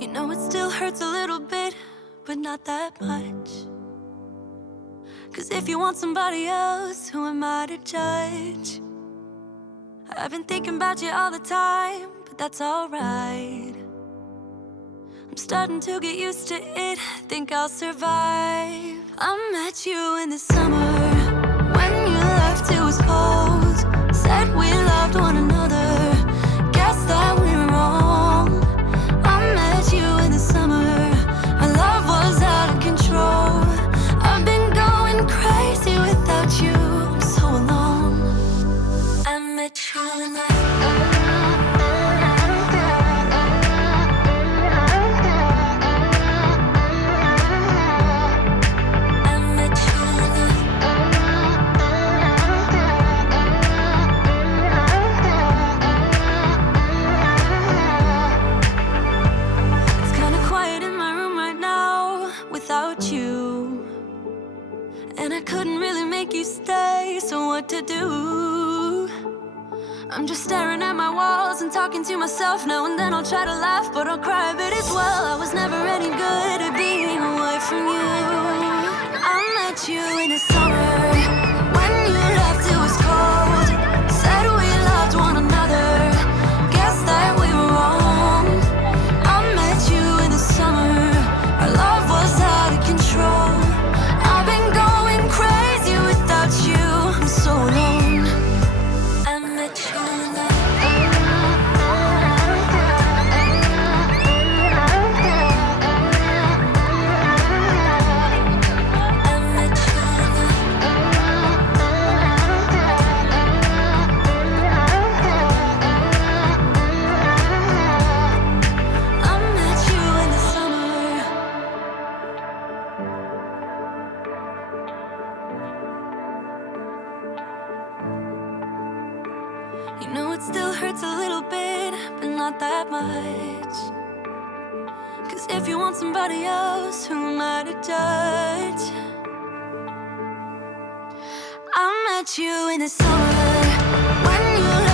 You know it still hurts a little bit, but not that much. 'Cause if you want somebody else, who am I to judge? I've been thinking about you all the time, but that's alright. I'm starting to get used to it, think I'll survive. I met you in the summer, when you left it was cold. Said we loved one another, guess that we were wrong. I met you in the summer, our love was out of control. I've been going crazy without you, I'm so alone. I met you in the to do. I'm just staring at my walls and talking to myself now and then. I'll try to laugh, but I'll cry a bit as well. I was never any good at being away from you. I met you in the summer, when you left it was cold. Said we loved one another, guess that we were wrong. I met you in the summer, our love was out of control. I've been going crazy without you, I'm so alone. I met you in the that much. 'Cause if you want somebody else, who am I to judge? I met you in the summer, when you